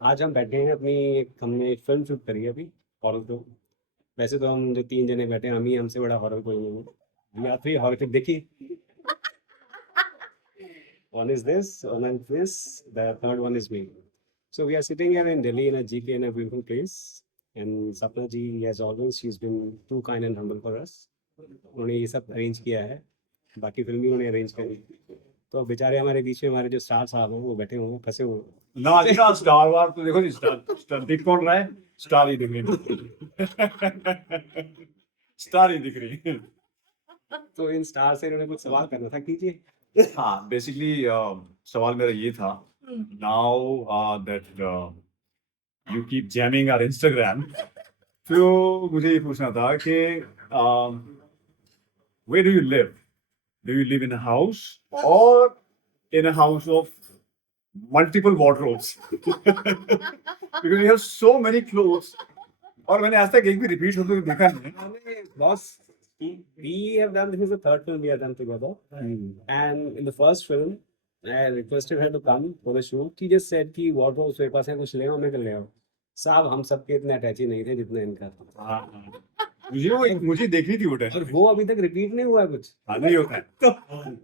आज हम बैठे हैं हमने एक फिल्म शूट करी है अभी, हॉरर फिल्म। वैसे तो हम जो 3 जने बैठे हैं, हमसे बड़ा हॉरर कोई नहीं है। वी आर 3 हॉरर फिल्म देखी। One is this, one is this, the third one is me. So we are sitting here in Delhi in a GK in a beautiful place. And Sapna ji, as always, she's been too kind and humble for us. उन्होंने ये सब arrange किया है, बाकी film भी उन्होंने arrange करी। तो बेचारे हमारे बीच में हमारे जो स्टार साहब हैं वो बैठे हुए हैं, फंसे हुए हैं। ना जी ना, स्टार वार तो देखो जी, स्टार स्टार दिख कौन रहा है? स्टार ही दिख रही। स्टार ही दिख रही। तो इन स्टार से इन्होंने कुछ सवाल करना था, कीजिए। हाँ, बेसिकली सवाल मेरा ये था, now that you keep jamming our Instagram, तो मुझे ये पूछना था कि where do you live? Do you live in a house और in a house of multiple wardrobes? Because you have so many clothes. और मैंने आज तक एक भी रिपीट होते हुए देखा नहीं। Boss, we have done, this is the third film we have done together. And in the first film, I requested her to come for the shoot. She just said कि wardrobe मेरे पास है, कुछ ले आओ, मैं ले आओ। साहब हम सबके इतने अटैची नहीं थे जितने इनका था। हाँ, मुझे देखनी थी वो टेस्ट। और वो अभी तक रिपीट नहीं हुआ है कुछ। हाँ, नहीं होता है। तो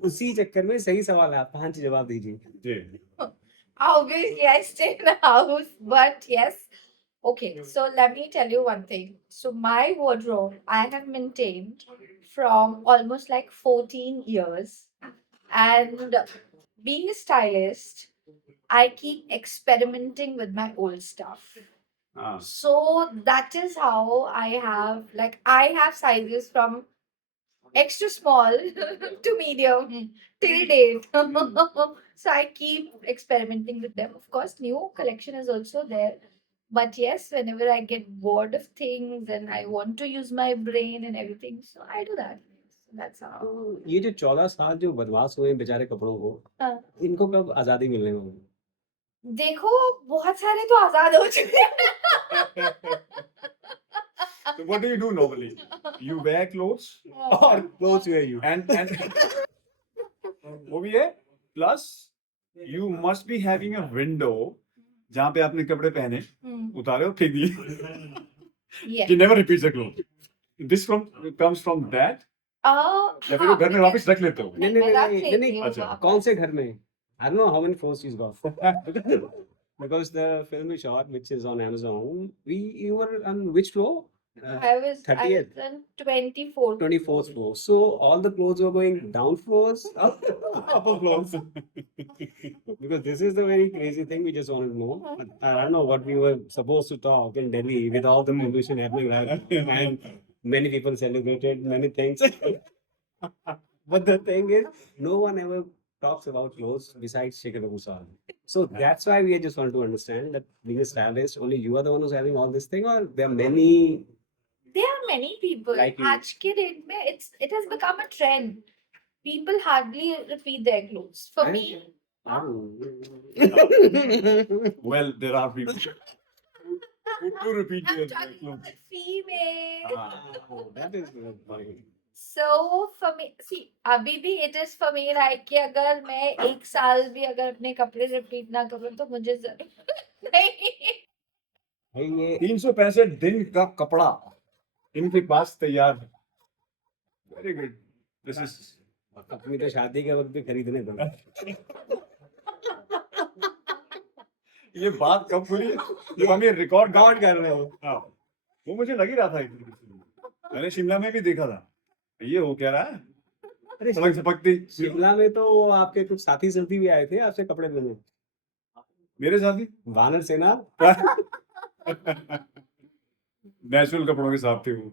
उसी चक्कर में सही सवाल है, आप 5 जवाब दीजिए। जी। Obviously, I stay in a house, but yes. Okay, so let me tell you one thing. So my wardrobe I have maintained from almost like 14 years. And being a stylist, I keep experimenting with my old stuff. हाँ, So that is how I have sizes from extra small to medium till date. So I keep experimenting with them. Of course, new collection is also there. But yes, whenever I get bored of things and I want to use my brain and everything, so I do that. So that's how. तो ये जो 14 साल जो बदमाश हुए हैं बेचारे कपड़ों को, हाँ। इनको कब आजादी मिलने वाली? देखो, बहुत सारे तो आजाद हो चुके हैं। So what do you do normally? You wear clothes और clothes wear you. and वो भी है, plus you must be having a window जहाँ पे आपने कपड़े पहने, उतारे और फेंक दिए। Yes. You never repeats the clothes. This comes from that, या फिर वो घर में वापस रख लेते हो? नहीं, अच्छा। कौन से घर में? I don't know how many floors she's got. Because the film we shot, which is on Amazon, you were on which floor? I was 30th. on 24th. 24th floor. So all the clothes were going down floors, upper floors. Because this is the very crazy thing we just wanted to know. I don't know what we were supposed to talk in Delhi with all the pollution happening right? And many people celebrated many things. But the thing is, no one ever talks about clothes besides Shekhar Bhusal. So that's why we just want to understand that being a stylist, only you are the one who's having all this thing, or there are many. There are many people. Like you. आज के date में it has become a trend. People hardly repeat their clothes. For me, Well, there are people who do repeat I'm their talking clothes. about female. That is good point. So for me, see, अभी भी it is for me like कि अगर मैं एक साल भी अगर अपने कपड़े रिपीट ना करूँ तो मुझे जरूरत नहीं। भाई ये 365 दिन का कपड़ा इनके पास तैयार है। Very good. दिस इज अपनी तो शादी के वक्त भी खरीदने दो। ये बात कब खुली? जब हम ये रिकॉर्ड कर रहे हो। हाँ, वो मुझे लग ही रहा था। मैंने शिमला में भी देखा था। ये हो क्या रहा है? अरे सड़क झपकती। शिमला में तो वो आपके कुछ साथी साथी भी आए थे आपसे कपड़े लेने। मेरे साथ ही वानर सेना। नेचुरल कपड़ों के साथ थे वो,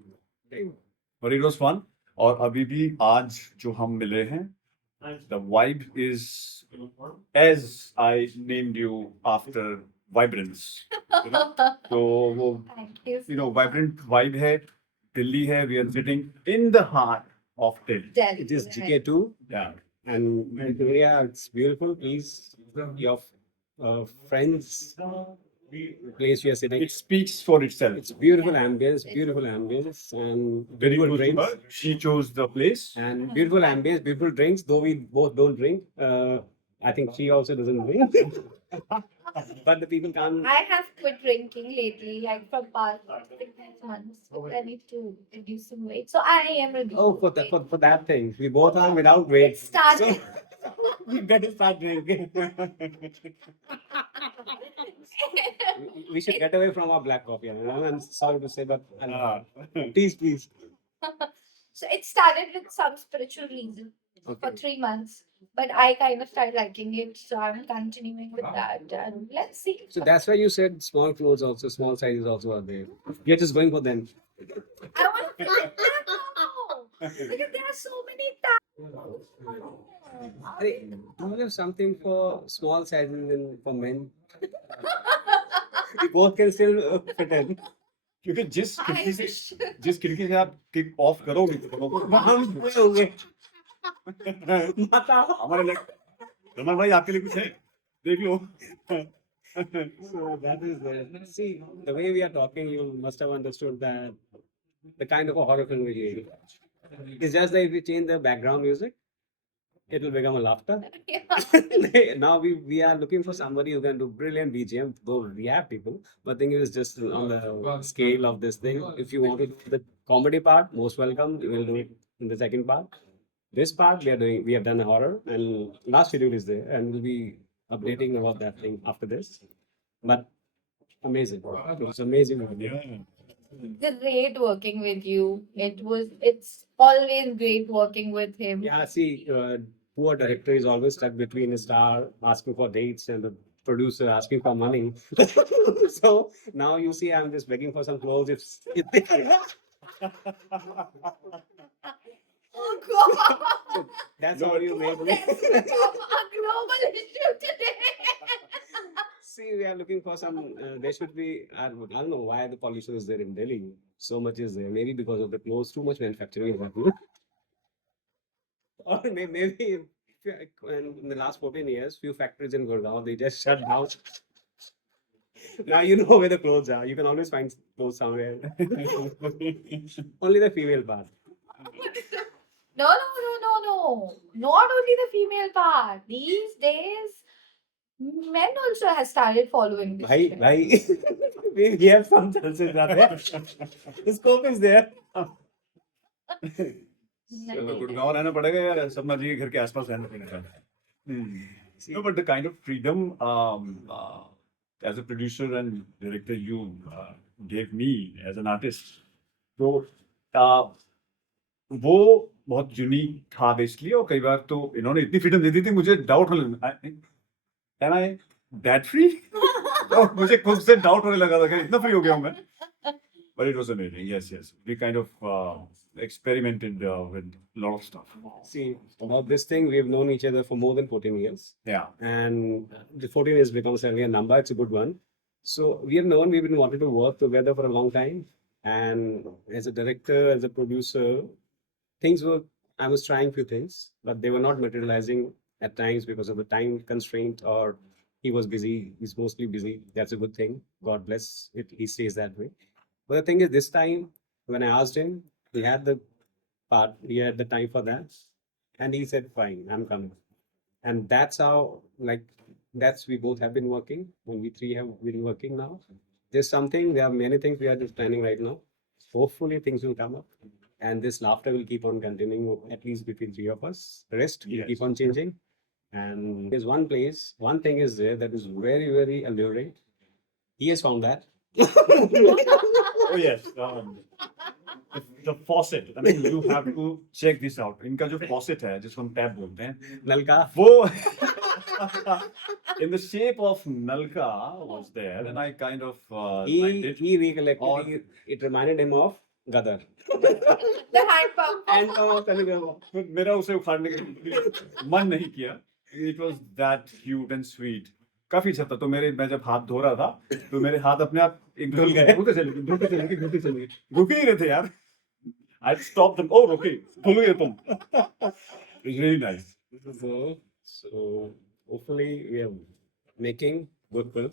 और इट वाज फन। और अभी भी आज जो हम मिले हैं, the vibe is as I named you after vibrance. तो वो Thank you. वाइब्रेंट वाइब है, दिल्ली है। We are sitting in the heart of Delhi. Delhi. It is GK2 या and yeah, it's beautiful. Please, your friends place you are sitting. It speaks for itself. It's beautiful ambience, and Very beautiful good to drinks. her. She chose the place. And beautiful ambience, beautiful drinks. Though we both don't drink, I think she also doesn't drink. but the people can't. I have quit drinking lately, like from past 6 months. I need to reduce some weight. So I am reducing Oh, for weight. for that thing, we both are without weight. It started. So we better start drinking. We should get away from our black coffee. I'm sorry to say, but please, please. So it started with some spiritual reason for Okay. 3 months, but I kind of started liking it, so I'm continuing with that. And let's see. So that's why you said small clothes also, small sizes also are there. You're just going for them. I want to fly now because there are so many Hey, do you have something for small sizes and for men? We both can still fit in. क्योंकि जिस खिड़की I से wish. जिस खिड़की से आप kick off करोगे तो हम पूरे होंगे। माता। हमारे लिए रमन भाई आपके लिए कुछ है देख लो So that is there. See, the way we are talking, you must have understood that the kind of a horror film we do. It's just that if we change the background music, it will become a laughter. Yeah. Now we are looking for somebody who can do brilliant BGM, though we have people. But thing is just on the scale of this thing. If you want to do the comedy part, most welcome. We will do it in the second part. This part we have done a horror, and last schedule is there, and we'll be updating about that thing after this. But amazing. It was amazing. Great working with you. It's always great working with him. Yeah, see, poor director is always stuck between a star asking for dates and the producer asking for money. So now you see, I'm just begging for some clothes. If Oh God! that's No, how you made me. That's become a global issue today. See, we are looking for some. There should be. I don't know why the pollution is there in Delhi. So much is there. Maybe because of the clothes. Too much manufacturing is happening. Or maybe in the last 14 years, few factories in Gurgaon they just shut down. Now you know where the clothes are. You can always find clothes somewhere. Only the female part. No. Not only the female part. These days, men also have started following this Bhai, trend. bhai, we have some chances are there. The scope is there. तो गुड़गांव रहना पड़ेगा या सपना जी के घर के आसपास रहना पड़ेगा No, but the kind of freedom as a producer and director you gave me as an artist, तो वो बहुत यूनिक था बेसिकली और कई बार तो इन्होंने इतनी फ्रीडम दे दी थी मुझे डाउट होने लगा एम आई दैट फ्री और मुझे खुद से डाउट होने लगा था कि इतना फ्री हो गया हूं मैं but it was amazing. Yes, we kind of experimented with a lot of stuff. See, about this thing, we've known each other for more than 14 years. Yeah. And the 14 years becomes a number. It's a good one. So we have known we've been wanting to work together for a long time. And as a director, as a producer, I was trying few things, but they were not materializing at times because of the time constraint or he was busy. He's mostly busy. That's a good thing. God bless it. He stays that way. But the thing is, this time, when I asked him, he had the time for that. And he said, fine, I'm coming. And that's how, we both have been working. When we three have been working now. There's something, there are many things we are just planning right now. Hopefully, things will come up. And this laughter will keep on continuing, at least between three of us. The rest will keep on changing. And there's one thing is there that is very, very alluring. He has found that. Oh yes. The faucet. I mean, you have to check this out. इनका जो faucet है, जिसको हम tap बोलते हैं, Nalka. वो in the shape of Nalka was there, and I kind of liked it. He recollected. Or- It reminded him of Gadar. The hand pump. And Telugu. मेरा उसे उखाड़ने का मन नहीं किया. It was that cute and sweet. काफी अच्छा था. तो मैं जब हाथ धो रहा था, तो मेरे हाथ अपने आप एक धुल गए. धुलते चले गए. रुक ही नहीं थे यार. I stopped them. Oh, okay. धुल गए तुम. It's really nice. So hopefully we are making good film.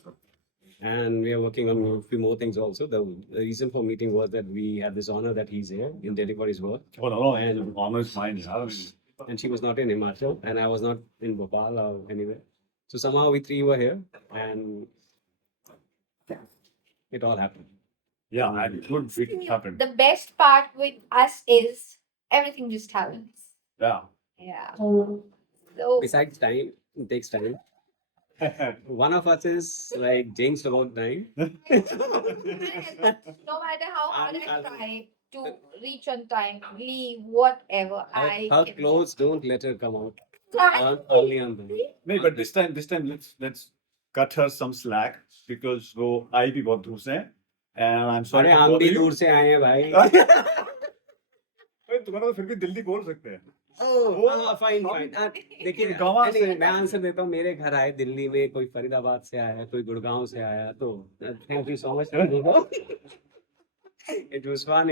And we are working on a few more things also. The reason for meeting was that we had this honor that he's here in Delhi for his work. Oh no, and honor is mine. यार. And she was not in Himachal and I was not in Bhopal or anywhere. So somehow we three were here and it all happened. Yeah, and it happened. The best part with us is everything just happens. Yeah. Yeah. So Besides time, it takes time. One of us is like jinxed about time. no matter how hard I try to reach on time, leave, whatever, I Her can. clothes don't let her come out early on the No, but this time let's cut her some slack because वो आई भी बहुत दूर से है and I'm sorry अरे to हम bother भी you. दूर से आए हैं भाई. अरे तुम्हारा तो फिर भी दिल्ली बोल सकते हैं. Fine fine. देखिए गाँव से- मैं आंसर देता हूँ. मेरे घर आए दिल्ली में, कोई फरीदाबाद से आया, कोई गुड़गांव से आया, तो thank you so much. It was fun,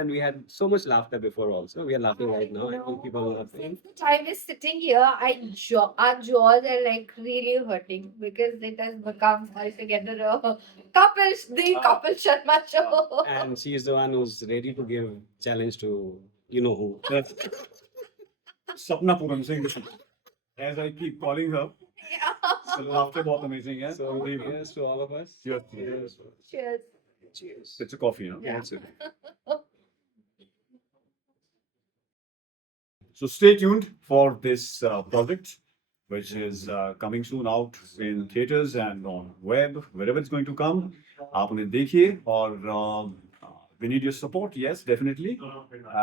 and we had so much laughter before also. We are laughing right now, and we'll keep on laughing. Since the time is sitting here, our jaws are like really hurting because it has become altogether a the couple Sharma show. And she is the one who's ready to give challenge to you know who. Sapna Puram Singh. As I keep calling her, Yeah. the laughter बहुत amazing है. So here's to all of us. Cheers. Cheers. Cheers. Cheers. It's a coffee, no? Yeah. That's it. So stay tuned for this project, which is coming soon out in theaters and on web, wherever it's going to come. आप उन्हें देखिए और we need your support. Yes, definitely.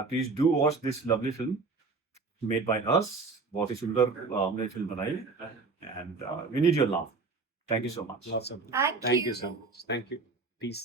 Please do watch this lovely film made by us. बहुत ही सुंदर हमने film बनाई and we need your love. Thank you so much. Awesome. Thank Thank you. you so much. Thank you. Peace.